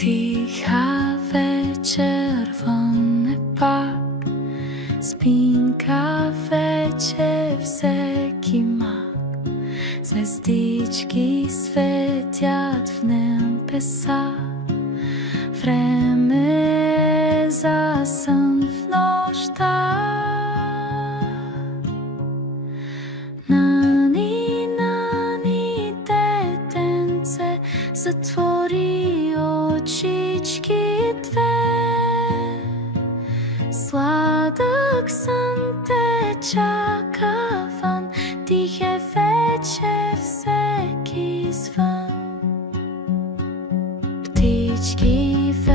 Тиха вечер вън е пак, спинка вече всеки мак. Звездички светят в небеса. Време е за сън в нощта. Нани, нани, детенце, затвори очички две. Сладък сън те чака вън, тих е вече всеки звън. Птички в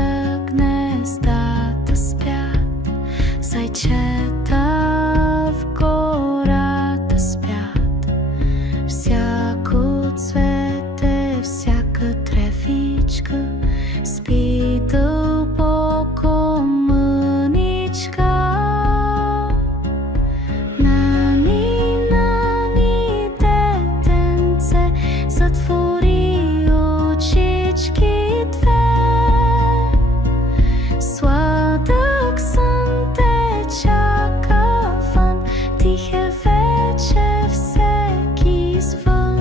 гнездата спят, зайчета в гората спят. Всяко цвете, всяка тревичка спи дълбоко мъничка. Нани, нани, детенце, затвори очички две. Сладък сън те чака вън, тих е вече всеки звън.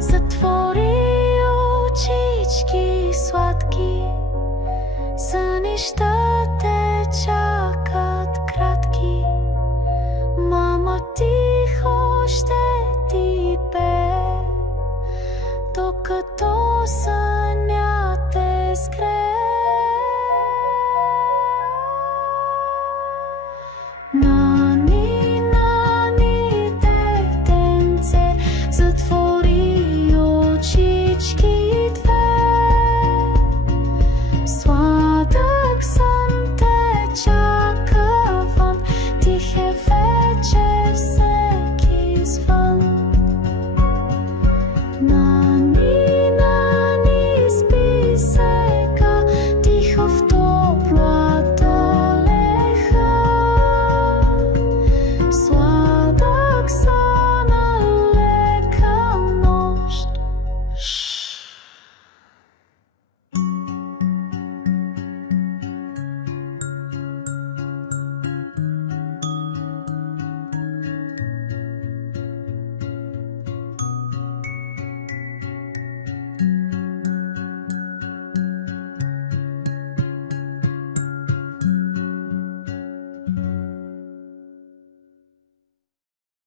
Затвори очички сладки, сънища те чакат кратки. Мама тихо ще ти пее, докато сън